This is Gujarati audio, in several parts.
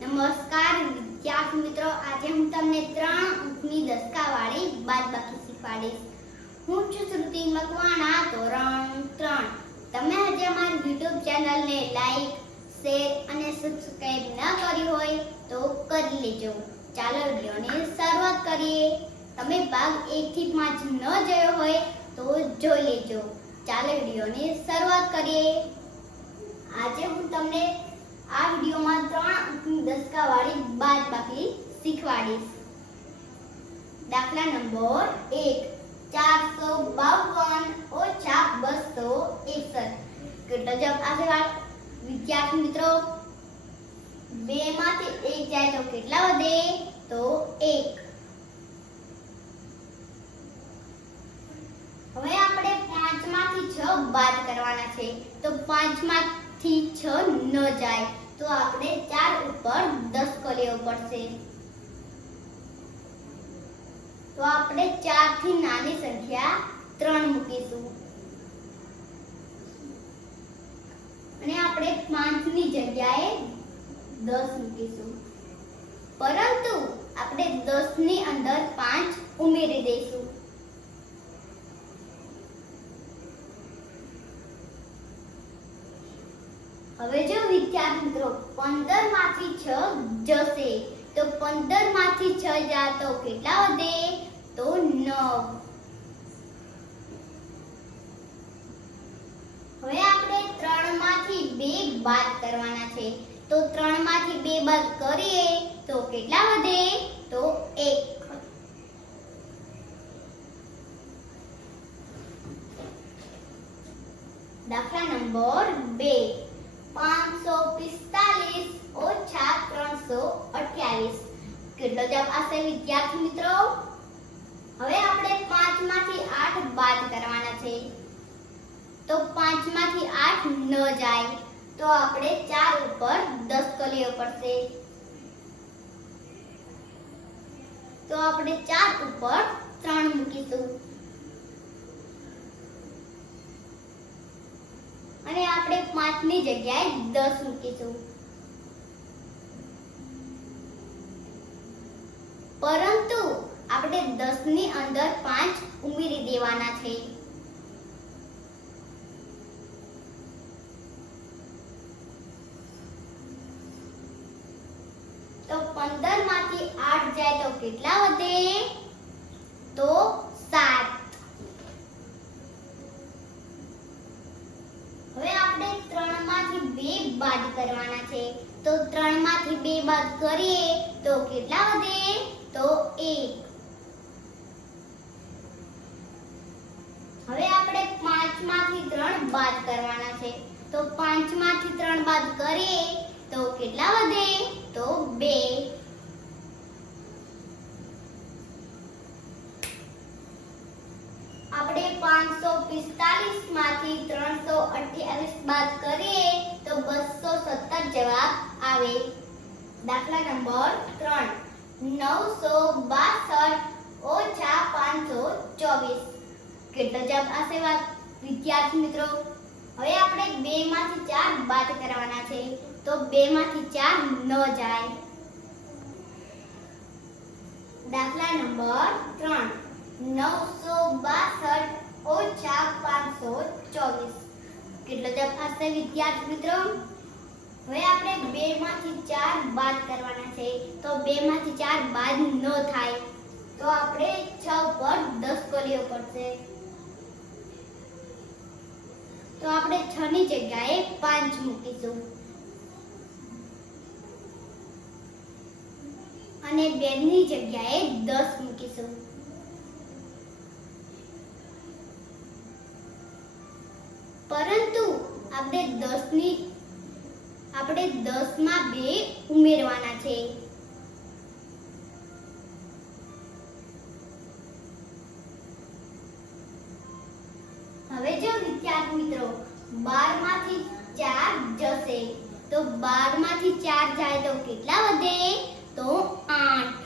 નમસ્કાર, વિદ્યાર્થી મિત્રો. આજે હું તમને ત્રણ અંકની દસકાવાળી બાદબાકી શીખવાડીશ. હું છું શ્રુતિ મકવાણા, ધોરણ ત્રણ. તમે હજી અમારી યુટ્યુબ ચેનલને લાઈક શેર અને સબસ્ક્રાઇબ ન કરી હોય તો કરી લેજો. ચાલો વિડીયોની શરૂઆત કરીએ. તમે ભાગ એકથી પાંચ ન જોયો હોય તો જોઈ લેજો. ચાલો વિડીયોની શરૂઆત કરીએ. આજે હું તમને આ વિડીયોમાં ત્રણ અંકની દસકાવાળી બાદબાકી શીખવાડીશ. દાખલા નંબર એક, ચારસો બાવન, ઓછા બસો એકસઠ. કેટલો જવાબ આવશે બાળ વિદ્યાર્થી મિત્રો બે માંથી એક જાય તો કેટલા વધે? તો એક. હવે આપણે પાંચમાંથી છ બાદ કરવાના છે. તો પાંચ માંથી છ ન જાય. તો આપણે ચાર ઉપર દસ લેવો પડશે. તો આપણે ચારથી નાની સંખ્યા ત્રણ મૂકીશું. અને આપણે પાંચની જગ્યાએ દસ મૂકીશું. પરંતુ આપણે દસની અંદર પાંચ ઉમેરી દઈશું. હવે જો વિદ્યાર્થી મિત્રો પંદરમાંથી છ જશે. તો પંદરમાંથી છ જા તો કેટલા વધે? તો નવ. હવે આપણે ત્રણમાંથી બે બાદ કરવાના છે. તો ત્રણમાંથી બે બાદ કરીએ તો કેટલા વધે? તો એક. દાખલા નંબર બે પાંચસો પિસ્તાલીસ ઓછા ત્રણસો અઠ્યાવીસ કેટલો જવાબ આવશે વિદ્યાર્થી મિત્રો? હવે આપણે 5 માંથી 8 બાદ કરવાના છે. તો 5 માંથી 8 ન જાય તો આપણે 4 ઉપર દસ તો લેવો પડશે. તો આપણે ચાર ઉપર ત્રણ મૂકીશું. અને આપણે પાંચની જગ્યાએ દસ મૂકીશું. પરંતુ આપણે દસની અંદર પાંચ ઉમેરી દેવાના છે. તો પંદરમાંથી આઠ જાય તો કેટલા વધે? તો સાત. હવે આપણે ત્રણમાંથી બે બાદ કરવાના છે. તો ત્રણમાંથી બે બાદ કરીએ તો કેટલા વધે? તો એક. હવે આપણે પાંચમાંથી ત્રણ બાદ કરવાના છે. તો પાંચમાંથી ત્રણ બાદ કરીએ તો કેટલા વધે? તો બે. આપણે પાંચસો પિસ્તાલીસમાંથી ત્રણસો અઠ્યાવીસ બાદ કરીએ તો બસો સત્તર જવાબ આવે. દાખલા નંબર ત્રણ. નવસો બાસઠ ઓછા પાંચસો ચોવીસ. કેટલો જવાબ આવશે વાત? વિદ્યાર્થી મિત્રો, હવે આપણે બે માંથી ચાર બાદ કરવાના છે. તો બે માંથી ચાર ન જાય. દાખલા નંબર ત્રણ. નવસો બાસઠ ઓછા પાંચસો ચોવીસ. કેટલો જવાબ આવશે વિદ્યાર્થી મિત્રો? બે માંથી ચાર બાદ કરવાના છે. તો બે માંથી ચાર બાદ ન થાય. તો આપણે છ પર દસ કરવો પડશે. તો આપણે છ ની જગ્યાએ પાંચ મૂકીશું. અને બે ની જગ્યાએ દસ મૂકીશું. પરંતુ આપણે દસની આપણે દસમાં બે ઉમેરવાના છે. હવે જો વિદ્યાર્થી મિત્રો બારમાંથી ચાર જશે. તો બારમાંથી ચાર જાય તો કેટલા વધે? તો આઠ.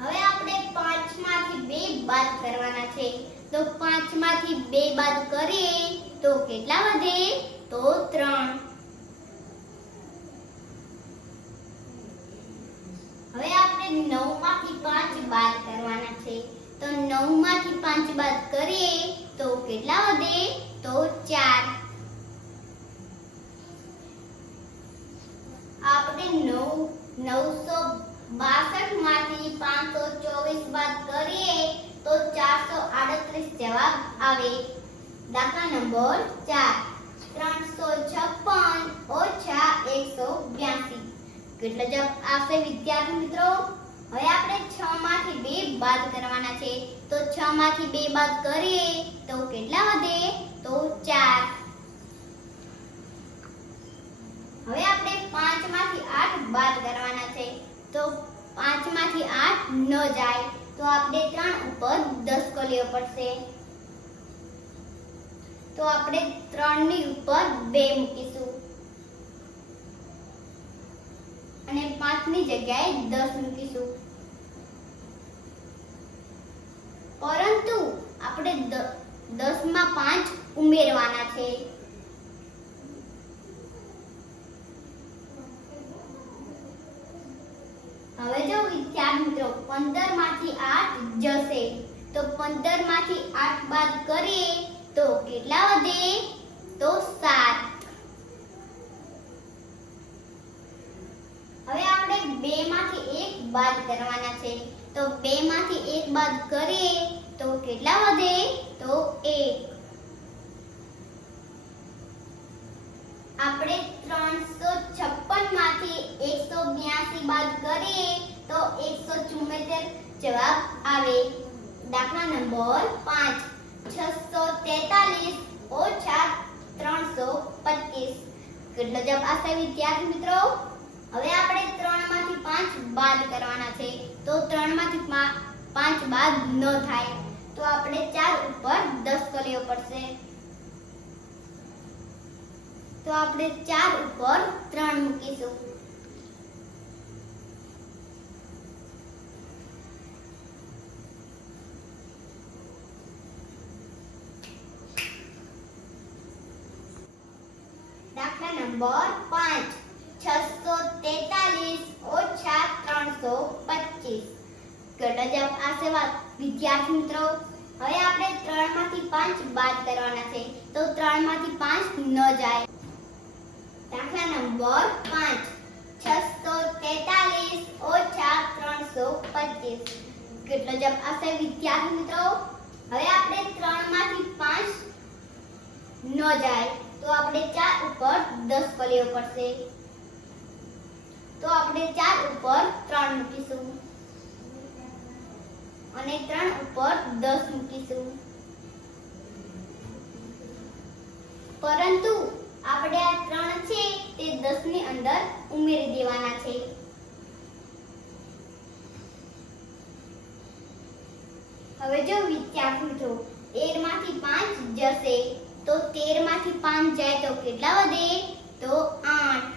હવે આપણે પાંચમાંથી બે બાદ કરવાના છે. તો પાંચમાંથી બે બાદ કરીએ. તો કેટલા વધે? તો ત્રણ. હવે આપણે નવમાંથી પાંચ બાદ કરવાના છે. તો નવમાંથી પાંચ બાદ કરીએ તો કેટલા વધે? તો ચાર. આપણે નવ, નવસો બાસઠમાંથી પાંચસો ચોવીસ બાદ કરીએ તો ચારસો આડત્રીસ જવાબ આવે. દાખલા નંબર ચાર. ત્રણસો છપ્પન ઓછા એકસો બ્યાસી. કેટલો જવાબ આવશે વિદ્યાર્થી મિત્રો? હવે આપણે છ માંથી બે બાદ કરવાના છે. તો છ માંથી બે બાદ કરીએ તો કેટલા વધે? તો ચાર. હવે આપણે પાંચમાંથી આઠ બાદ કરવાના છે. તો પાંચમાંથી આઠ ન જાય તો આપણે ત્રણ ઉપર દસ કોલીઓ પડશે. તો આપણે ત્રણની ઉપર બે મૂકીશું. અને પાંચની જગ્યાએ દસ મૂકીશું. પરંતુ આપણે દસમાં પાંચ ઉમેરવાના છે. હવે જો વિદ્યાર્થી મિત્રો પંદરમાંથી આઠ જશે, તો પંદરમાંથી આઠ બાદ કરીએ. તો કેટલા વધે? તો સાત. હવે આપણે બે માંથી એક બાદ કરવાના છે. તો બે માંથી એક બાદ કરીએ તો કેટલા વધે? તો એક. આપણે ત્રણસો છપ્પનમાંથી એકસો બ્યાસી બાદ કરીએ તો એકસો ચુમ્મોતેર જવાબ આવે. દાખલા નંબર પાંચ. છસો તેતાલીસ ઓછા ત્રણસો પચીસ. કેટલો જવાબ આવશે વિદ્યાર્થી મિત્રો? હવે આપણે ત્રણમાંથી પાંચ બાદ કરવાના છે. તો ત્રણમાંથી પાંચ બાદ ન થાય. તો આપણે ચાર ઉપર દસ લેવો પડશે. તો આપણે ચાર ઉપર ત્રણ મૂકીશું દાખલા નંબર પાંચ, છસો તેતાલીસ ઓછા ત્રણસો પચીસ. કેટલો જવાબ આવશે વિદ્યાર્થી મિત્રો હવે આપણે ત્રણમાંથી પાંચ બાદ કરવાના છે. તો ત્રણમાંથી પાંચ ન જાય. દાખલા નંબર પાંચ, છસો તેતાલીસ ઓછા ત્રણસો પચીસ. કેટલો જવાબ આવશે વિદ્યાર્થી મિત્રો હવે આપણે ત્રણમાંથી પાંચ ન જાય. તો આપણે ચાર ઉપર દસ કલીઓ પડશે. તો આપણે ચાર ઉપર ત્રણ મૂકીશું. અને ત્રણ ઉપર દસ મૂકીશું. પરંતુ આપણે આ ત્રણ છે તે દસની અંદર ઉમેરી દેવાના છે. હવે જો વિદ્યાર્થી જો તેરમાંથી પાંચ જશે. તો તેરમાંથી પાંચ જાય તો કેટલા વધે? તો આઠ.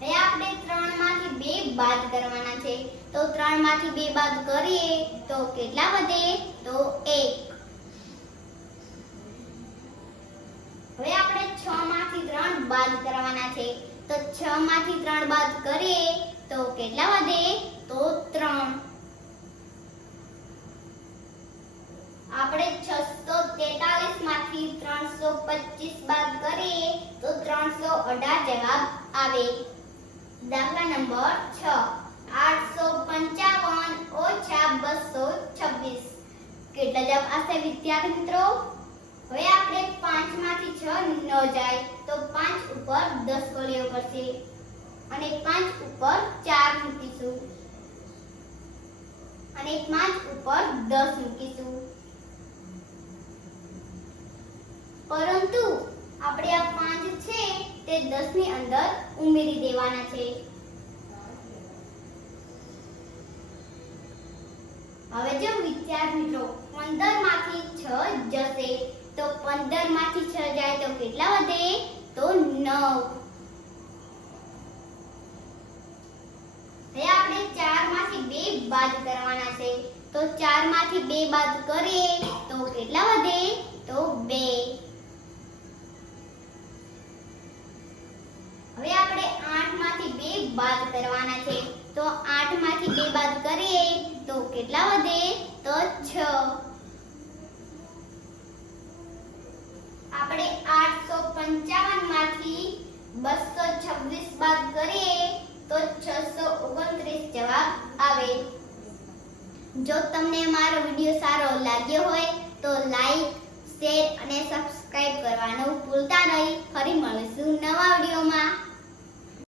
હવે આપણે ત્રણમાંથી બે બાદ કરવાના છે. તો ત્રણમાંથી બે બાદ કરીએ તો કેટલા વધે? તો એક. હવે આપણે 6 માંથી 3 બાદ કરવાના છે. તો છ માંથી ત્રણ બાદ કરીએ તો કેટલા વધે? તો ત્રણ. ત્રણસો પચીસ બાદ કરીએ તો ત્રણસો અઢાર જવાબ આવે. દાખલા નંબર છ. આઠસો પંચાવન ઓછા બસો છવ્વીસ. કેટલા જવાબ આવશે વિદ્યાર્થી મિત્રો? હવે આપણે પાંચમાંથી છ ન જાય તો પાંચ ઉપર દસ કોલીઓ પડશે અને પાંચ ઉપર ચાર મૂકીશું. અને પાંચ ઉપર દસ મૂકીશું. પરંતુ આપણે આ પાંચ છે તે દસની અંદર ઉમેરી દેવાના છે. હવે જો વિચાર મિત્રો 15 માંથી 6 જશે, તો 15 માંથી 6 જાય તો કેટલા વધે? તો 9 હવે આપણે ચારમાંથી બે બાદ કરવાના છે. તો ચારમાંથી બે બાદ કરીએ તો કેટલા વધે? તો બે. કરવાના છે. તો બે બાદ કરીએ, તો કેટલા વધે? તો 6 આપણે આઠસો પંચાવનમાંથી બસો છવ્વીસ બાદ કરીએ, તો છસો ઓગણત્રીસ જવાબ આવે. જો તમને મારો વીડિયો સારો લાગ્યો હોય, તો લાઈક, શેર અને સબસ્ક્રાઇબ કરવાનું ભૂલતા નહીં. ફરી મળીશું નવા વિડીયોમાં.